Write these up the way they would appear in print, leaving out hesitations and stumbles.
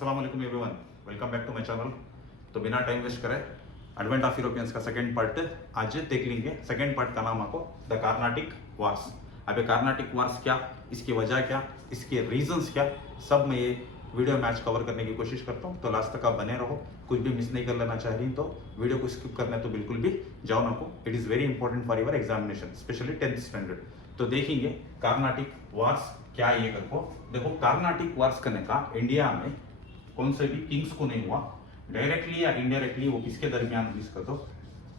अस्सलाम वालेकुम everyone, welcome back to my channel. तो बिना टाइम वेस्ट करे एडवेंट ऑफ यूरोपियंस का सेकंड पार्ट आज देख लेंगे। सेकंड पार्ट का नाम आपको द कार्नाटिक वार्स। अब ये कार्नाटिक वार्स क्या, इसकी वजह क्या, इसके रीजंस क्या, सब मैं ये वीडियो मैच कवर करने की कोशिश करता हूँ। तो लास्ट तक आप बने रहो, कुछ भी मिस नहीं कर लेना चाह रही तो वीडियो को स्किप करना है तो बिल्कुल भी जाओ ना को। It is very important for your examination, specially 10th standard. तो देखेंगे कार्नाटिक वार्स क्या ये करको। देखो कार्नाटिक वार्स करने का इंडिया में कौन से भी किंग्स को नहीं हुआ, डायरेक्टली या इनडायरेक्टली वो किसके दरमियान हुई इसका तो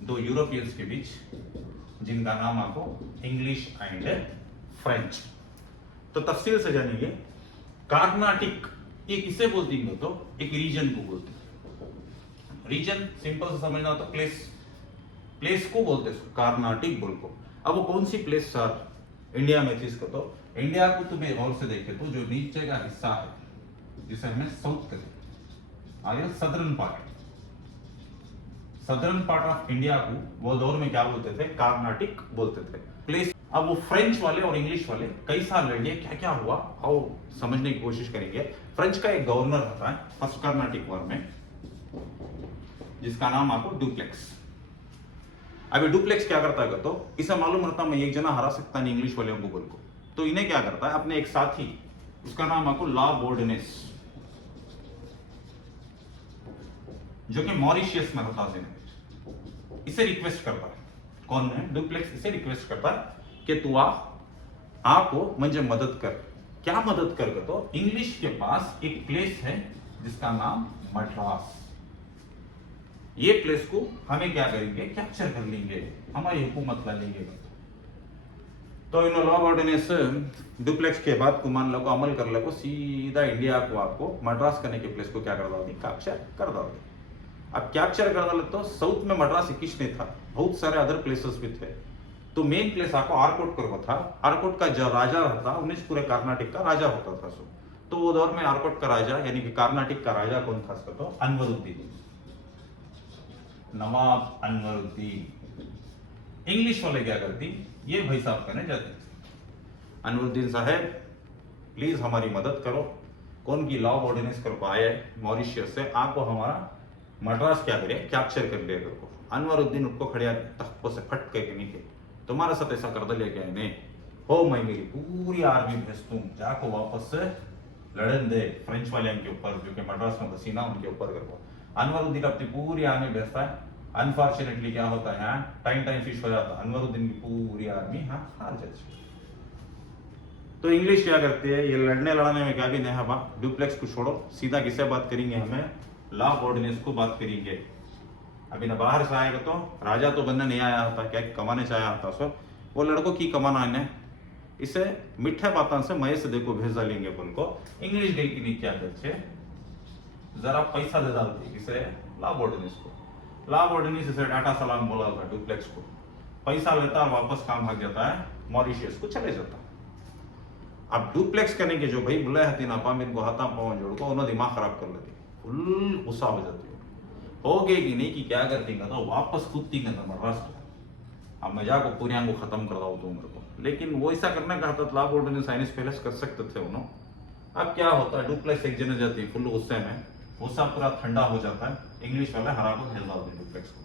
दो यूरोपियंस के बीच, जिनका नाम आपको इंग्लिश एंड फ्रेंच। तो तफसील से जानेंगे कार्नाटिक ये किसे बोलती है, तो एक रीजन को बोलती है। रीजन सिंपल से समझना हो तो प्लेस, प्लेस को बोलते हैं कार्नाटिक बोल को। अब वो कौन सी प्लेस सर इंडिया में थी इसको, तो इंडिया को तुम्हें गौर से देखे तो जो नीचे का हिस्सा है जिसे हमें साउथ कहते हैं, आगे सदर्न पार्ट ऑफ इंडिया को वो दौर में क्या बोलते थे, कार्नाटिक बोलते थे प्लेस। अब वो फ्रेंच वाले और इंग्लिश वाले कई साल लड़े, क्या क्या हुआ आओ समझने की कोशिश करेंगे। फ्रेंच का एक गवर्नर रहता है फर्स्ट कार्नाटिक वॉर में, जिसका नाम आपको डुप्लेक्स। अभी डुप्लेक्स क्या करता है तो इसे मालूम रहता मैं एक जना हरा सकता नहीं इंग्लिश वाले को बोल को, तो इन्हें क्या करता है अपने एक साथी, उसका नाम आपको ला बोर्डनेस, जो कि मॉरिशियस में रहता है, इसे रिक्वेस्ट करता है। कौन है डुप्लेक्स, इसे रिक्वेस्ट करता है कि तू आको मुझे मदद कर। क्या मदद कर तो इंग्लिश के पास एक प्लेस है जिसका नाम मद्रास, ये प्लेस को हमें क्या करेंगे, कैप्चर कर लेंगे, हमारी हुकूमत ला लेंगे। तो इन लॉ ऑर्डिनेंस डुप्लेक्स के बाद को मान लो को अमल कर लो, सीधा इंडिया को आपको मद्रास करने के प्लेस को क्या कर दो, कैप्चर कर दो। अब कैप्चर कर दो तो साउथ में मद्रास एक नहीं था, बहुत सारे अदर प्लेसेस भी थे। तो मेन प्लेस आपको आरकोट कर था। आरकोट का जो राजा रहता 19 पूरे कर्नाटक का राजा होता था सो। तो वो दौर में आरकोट का राजा यानी कि कर्नाटक का राजा कौन था तो अनवरुद्दीन, नवाब अनवरुद्दीन। इंग्लिश वाले क्या करती, ये भाई साहब करने जाते, अनवरुद्दीन साहब प्लीज हमारी मदद करो, कौन की लॉ ऑर्डिनेंस कर पाए मॉरिशियस से, आपको हमारा मद्रास क्या करे, कैप्चर कर ले को। अनवरुद्दीन उनको खड़िया तख्तों से फट के नीचे, तुम्हारे साथ ऐसा कर दे क्या नहीं हो, मैं मेरी पूरी आर्मी भेज दूं, जाको वापस से लड़न दे फ्रेंच वाले के ऊपर, जो कि मद्रास में बसीना उनके ऊपर कर। अनवरुद्दीन अपनी पूरी आर्मी भेजता है। अनफॉर्चुनेटली क्या होता है, टाइम फिश हो जाता है, अनवरुद्दीन की पूरी आर्मी हार जाती है। तो इंग्लिश क्या करती है, ये लड़ने लड़ाने में क्या भी नहीं है, डुप्लेक्स को छोड़ो, सीधा किससे बात करेंगे, हमें लॉ ऑर्डिनेंस को बात करेंगे। अभी ना बाहर से आएगा तो राजा तो बनने नहीं आया होता, क्या कमाने से आया होता, सो वो लड़कों की कमाना इन्हें, इसे मिठे बातों से मये से देखो भेजा लेंगे बोल को। इंग्लिश गई की नहीं क्या करते, जरा पैसा दे डालती किसे, लॉ ऑर्डिनेंस को। लॉ ऑर्डिनेंस इसे डाटा सलाम बोला होगा डुप्लेक्स को, पैसा लेता और वापस काम भाग जाता है, मॉरिशियस को चले जाता है। अब डुप्लेक्स करने के जो भाई बुलाए हती ना पा मेरे को हाथा पाँव जोड़ को, उन्होंने दिमाग खराब कर लेती, फुल गुस्सा हो जाती हो गई कि नहीं कि क्या करती तो वापस कूदती मद्रास को, अब मजाक को पूरी को खत्म कर दो तुम को। लेकिन वो ऐसा करने का था, लॉ ऑर्डिनेंस साइंस पहले कर सकते थे उन्होंने। अब क्या होता है, डुप्लेक्स एक जने जाती फुल गुस्से में, गुस्सा पूरा ठंडा हो जाता है, इंग्लिश वाले हरा को भेज डालते डुप्लेक्स को,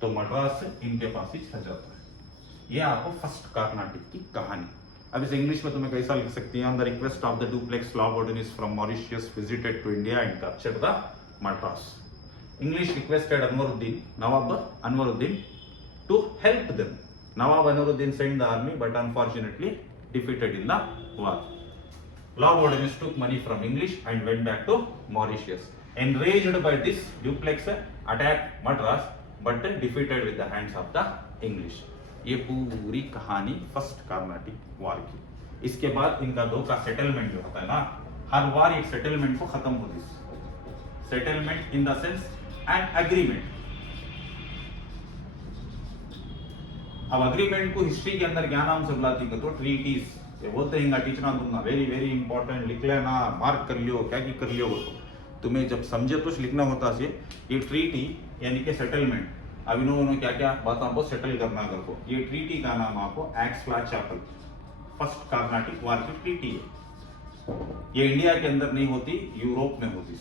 तो मद्रास से इनके पास ही छह जाता है। ये आपको फर्स्ट कार्नाटिक की कहानी। अब इस इंग्लिश में तुम्हें कैसा लिख सकती है, on the request of the Dupleix La Bourdonnais from Mauritius visited to India and captured the Madras. English requested Nawab Anwaruddin to help them. Nawab Anwaruddin sent the army, but unfortunately defeated in the war. Law ordinance took money from English and went back to Mauritius. Enraged by this, Dupleix attacked Madras, but defeated with the hands of the English. ये पूरी कहानी first Carnatic वार की। इसके बाद इनका दो का settlement जो होता है ना, हर वार एक सेटलमेंट को खत्म होती है। Settlement in the sense and agreement. अब एग्रीमेंट को हिस्ट्री के अंदर क्या नाम से बुलाती है तो ट्रीटीज, ये बोलते हैं टीचर दूंगा, वेरी वेरी इंपॉर्टेंट, लिख लेना, मार्क कर लियो, क्या की कर लियो, तो तुम्हें जब समझे तो लिखना होता है। ये ट्रीटी यानी कि सेटलमेंट, अब इन्होंने क्या क्या बातों को सेटल करना कर को, ये ट्रीटी का नाम आपको एक्स-प्ला-चैपल फर्स्ट कार्नाटिक वार की ट्रीटी है। ये इंडिया के अंदर नहीं होती, यूरोप में होती।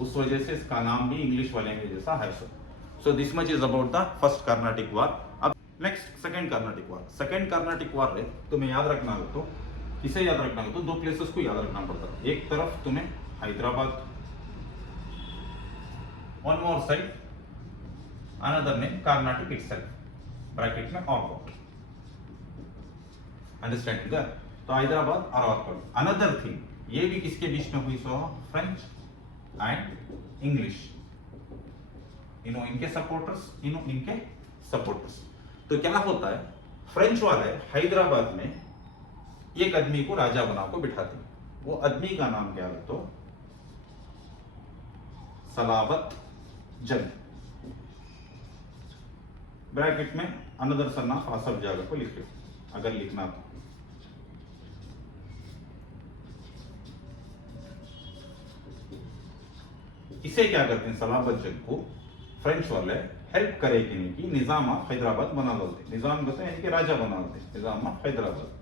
उस वजह से इसका नाम भी इंग्लिश वाले के जैसा है। So this much is about the first Carnatic war. अब next second Carnatic war. Second Carnatic war है तुम्हें याद रखना हो तो किसे याद रखना हो तो दो प्लेसेस को याद रखना पड़ता है। एक तरफ तुम्हें Hyderabad, one more side another name Karnataka itself, bracket में और अंडरस्टैंड का। तो हैदराबाद और ऑर्कोट। अनदर थिंग, ये भी किसके बीच में हुई? सो फ्रेंच एंड इंग्लिश, इनो इनके सपोर्टर्स, इनो इनके सपोर्टर्स। तो क्या होता है, फ्रेंच वाले हैदराबाद में एक आदमी को राजा बना को बिठाते। वो आदमी का नाम क्या है? तो सलाबत जंग, ब्रैकेट में अनदर सन ऑफ असफ जागा को लिख लो अगर लिखना तो। इसे क्या करते हैं, सलाबत जंग को फ्रेंच वाले हेल्प करे कि नहीं कि निजाम ऑफ हैदराबाद बना लेते। निजाम कहते हैं कि राजा बना लेते, निजाम ऑफ हैदराबाद।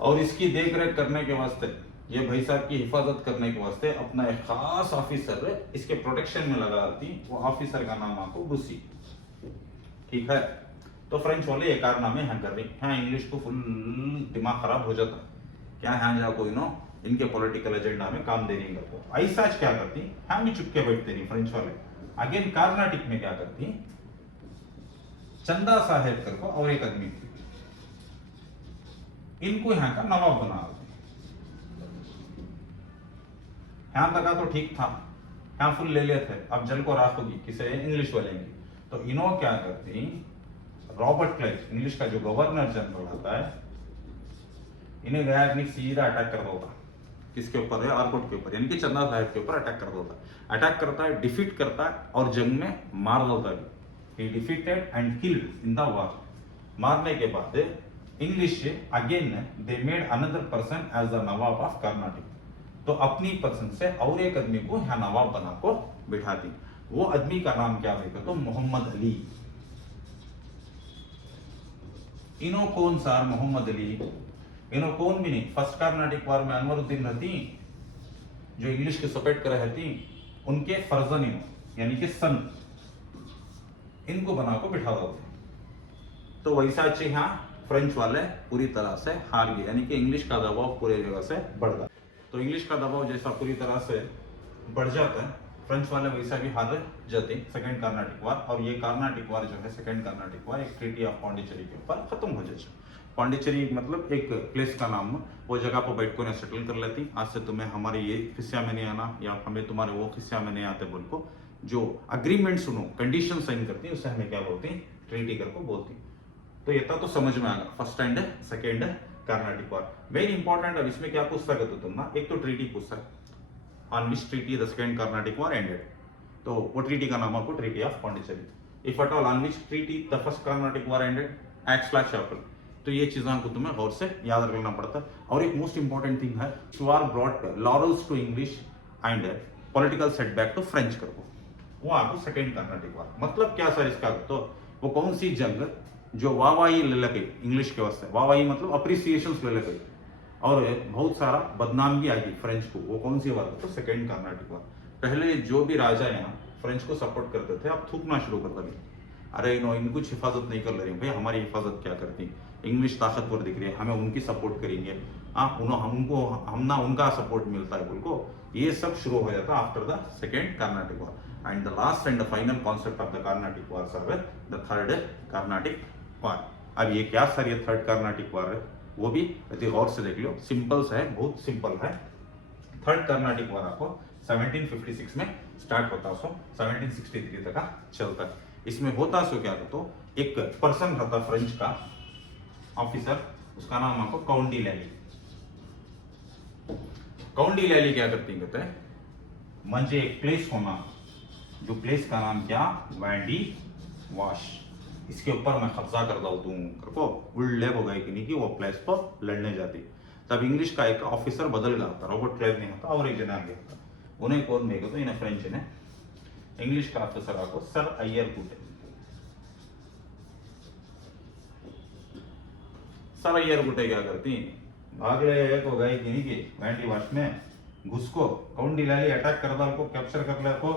और इसकी देख रेख करने के वास्ते, ये भाई साहब की हिफाजत करने के वास्ते अपना एक खास ऑफिसर इसके प्रोटेक्शन में लगा दी। वो ऑफिसर का नाम आपको गुस्सी, ठीक है। तो फ्रेंच वाले ये कारनामे हैं कर रही हैं। इंग्लिश को फुल दिमाग खराब हो जाता क्या है जा कोई नो इनके पॉलिटिकल एजेंडा में काम दे रही है। ऐसा क्या करती है भी चुपके बैठते नहीं फ्रेंच वाले। अगेन कर्नाटिक में क्या करती, चंदा साहेब कर को और एक आदमी इनको यहाँ का नवाब बना देते। यहाँ तक तो ठीक था, यहाँ फुल ले लेते। अब जल को राख होगी किसे? इंग्लिश वाले की। तो इनो क्या करती, रॉबर्ट क्लाइव इंग्लिश का जो गवर्नर जनरल आता है, इन्हें गया सीधा अटैक कर दोगा किसके ऊपर है? आर्कोट के ऊपर, यानी कि चंदा साहिब के ऊपर अटैक कर देता है। अटैक करता है, डिफीट करता है और जंग में मार देता है। He defeated and killed in the war. मारने के बाद English again they made another person as the nawab of Karnataka. तो अपनी पसंद से और एक आदमी को यहाँ नवाब बना को बिठा दी। वो आदमी का नाम क्या है? तो मोहम्मद अली। इनो कौन सा? मोहम्मद अली। इनो कौन भी नहीं, फर्स्ट कर्नाटिक वार में अनवरुद्दीन रहती जो इंग्लिश के सपोर्ट कर रहे थी, उनके फर्जन इनो यानी कि सन, इनको बना को बिठा देते। तो वैसा यहाँ फ्रेंच वाले पूरी तरह से हार गए, यानी कि इंग्लिश का दबाव पूरी जगह से बढ़ गया। तो इंग्लिश का दबाव जैसा पूरी तरह से बढ़ जाता है, फ्रेंच वाले वैसा भी हार जाते सेकंड कर्नाटिक वार। और ये कर्नाटिक वार जो है सेकंड कर्नाटिक वार एक ट्रीटी ऑफ पौंडीचेरी के ऊपर खत्म हो जाए। पौंडीचेरी मतलब एक प्लेस का नाम, वो जगह पर बैठ को सेटल कर लेती। आज से तुम्हें हमारे ये हिस्सा में नहीं आना या हमें तुम्हारे वो हिस्सा में नहीं आते बोल को जो अग्रीमेंट सुनो, कंडीशन साइन करती है, उसे हमें क्या बोलते हैं? ट्रीटी कर को बोलती। तो ये तो समझ में आ गया first and second Carnatic war. Very important. अब इसमें क्या पूछता है तुम ना, एक तो ट्रीटी पूछता है, on which treaty the second Carnatic war ended. तो वो ट्रीटी का नाम आपको treaty of Pondicherry. If at all on which treaty the first Carnatic war ended, Aix la Chapelle. तो ये चीजों को तुम्हें गौर से याद रखना पड़ता है। और एक मोस्ट इंपॉर्टेंट थिंग है, war brought laurels to English and political setback to French कर को, वो आपको सेकेंड कर्नाटिक वार। मतलब क्या सर इसका? तो वो कौन सी जंग जो वाहवाही ले लगी इंग्लिश के वास्ते, वाहवाही मतलब अप्रिसिएशन ले लगी और बहुत सारा बदनाम भी आई फ्रेंच को, वो कौन सी वार? तो सेकेंड कर्नाटिक वार। पहले जो भी राजा यहाँ फ्रेंच को सपोर्ट करते थे, अब थूकना शुरू कर दिए, अरे नो इन कुछ हिफाजत नहीं कर रही भाई, हमारी हिफाजत क्या करती, इंग्लिश ताकतवर दिख रही है, हमें उनकी सपोर्ट करेंगे, हम ना उनका सपोर्ट मिलता है बोल को ये सब शुरू हो जाता after the second Carnatic war. And the last and the final concept of the Carnatic war sir the third Carnatic war. अब ये क्या सर, ये थर्ड कर्नाटिक वार है, वो भी यदि गौर से देख लो, सिंपल सा है, बहुत सिंपल है। थर्ड कर्नाटिक वार आपको 1756 में स्टार्ट होता, सो 1763 तक चलता है। इसमें होता सो क्या, तो एक पर्सन रहता फ्रेंच का ऑफिसर, उसका नाम आपको काउंट डी लैली। काउंट डी लैली क्या करती कहते हैं, मंजे एक प्लेस होना, जो प्लेस का नाम क्या, वैंडी वॉश, इसके ऊपर मैं कब्जा कर दूं को उल्ले हो गए कि नहीं कि वो प्लेस पर लड़ने जाती। तब इंग्लिश का एक ऑफिसर बदल गया था, रॉबर्ट क्लाइव नहीं होता और एक जना आ गया था। उन्हें कौन देगा तो इन्हें फ्रेंच ने इंग्लिश का ऑफिसर आपको सर अय्यर कूटे। सर अय्यर कुटे क्या करती, भागले को गई कि नहीं कि वैंडी वॉश में घुसको कौंडी लाली अटैक कर डाल को कैप्चर कर ले को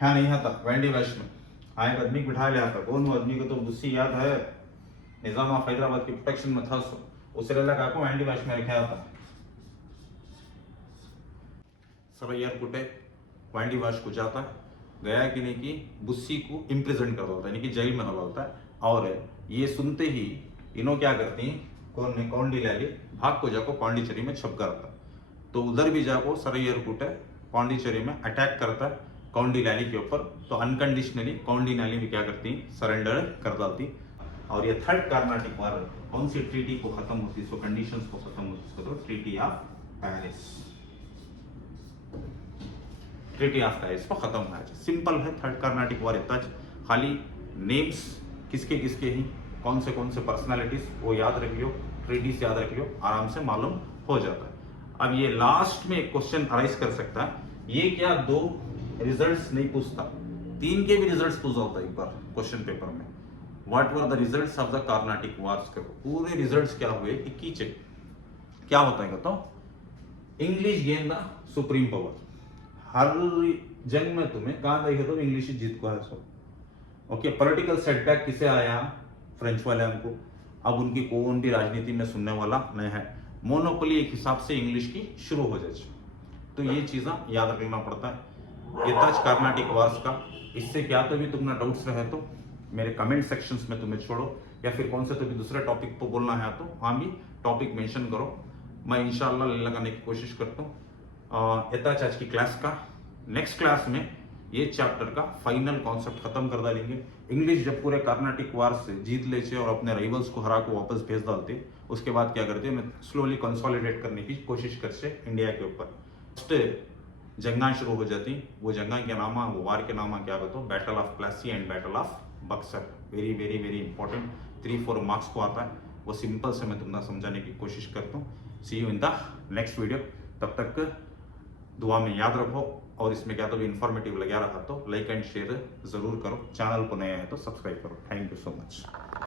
हाँ नहीं आता वैंडी वैश में हाँ एक आदमी बिठा लिया था कौन वो आदमी को तो बुस्सी याद है निजाम ऑफ हैदराबाद की प्रोटेक्शन में था सो उसे लगा को वैंडी वैश में रखा था सर यार कुटे वैंडी वैश को जाता गया कि नहीं कि बुस्सी को इम्प्रिजन कर होता है यानी कि जेल में डालता है और ये सुनते ही इन्हों क्या करती हैं कौन ने कौंडी लाली भाग को जाको पांडिचेरी में छप करता तो उधर भी जाको सरैयर कुटे पांडिचेरी में अटैक करता है कौंडी लाली के ऊपर तो अनकंडीशनली कौंडी लाली भी क्या करती सरेंडर कर डालती और ये थर्ड कार्नाटिक वार कौन सी ट्रीटी को खत्म होती इसको कंडीशंस को खत्म होती इसको तो treaty of Paris treaty of Paris को खत्म होना चाहिए सिंपल है थर्ड कार्नाटिक वार इतना खाली नेम्स किसके किसके ही कौन से पर्सनालिटीज वो याद रख लियो ट्रीटीज याद रख लियो आराम से मालूम हो जाता है अब ये लास्ट में एक क्वेश्चन अराइज कर सकता है ये क्या दो रिजल्ट्स नहीं पूछता तीन के भी रिजल्ट्स पूछा होता है एक बार क्वेश्चन पेपर में what were the results of the Carnatic wars के पूरे रिजल्ट्स क्या हुए इक्की चेक क्या होता है तो English gain the supreme power हर जंग में तुम्हें कहां देखो तो इंग्लिश ही जीत को है सब ओके पॉलिटिकल सेटबैक किसे आया फ्रेंच वाले हमको अब उनकी कौन भी राजनीति में सुनने वाला नहीं है मोनोपोली एक हिसाब से इंग्लिश की शुरू हो जाए तो ये चीज़ें याद रखना पड़ता है ये टच कार्नाटिक वार्स का इससे क्या तो भी तुमने डाउट्स रहे तो मेरे कमेंट सेक्शंस में तुम्हें छोड़ो या फिर कौन से तो भी दूसरे टॉपिक पर बोलना है तो हाँ भी टॉपिक मेंशन करो मैं इंशाल्लाह लगाने की कोशिश करता हूँ इतना आज की क्लास का नेक्स्ट क्लास में ये चैप्टर का फाइनल कॉन्सेप्ट खत्म कर डालेंगे इंग्लिश जब पूरे कर्नाटिक वार से जीत लेचे और अपने राइवल्स को हरा को वापस भेज डालते उसके बाद क्या करते मैं स्लोली कंसोलिडेट करने की कोशिश करते इंडिया के ऊपर फर्स्ट जंगा शुरू हो जाती वो जंगा के नामा वो वार के नामा क्या बताओ battle of Plassey and battle of Buxar very very very important 3-4 marks को आता है वो सिंपल से मैं तुमने समझाने की कोशिश करता हूँ see you in the next video तब तक दुआ में याद रखो और इसमें क्या तो भी इंफॉर्मेटिव लगा रहा तो लाइक एंड शेयर जरूर करो चैनल को नया है तो सब्सक्राइब करो थैंक यू सो मच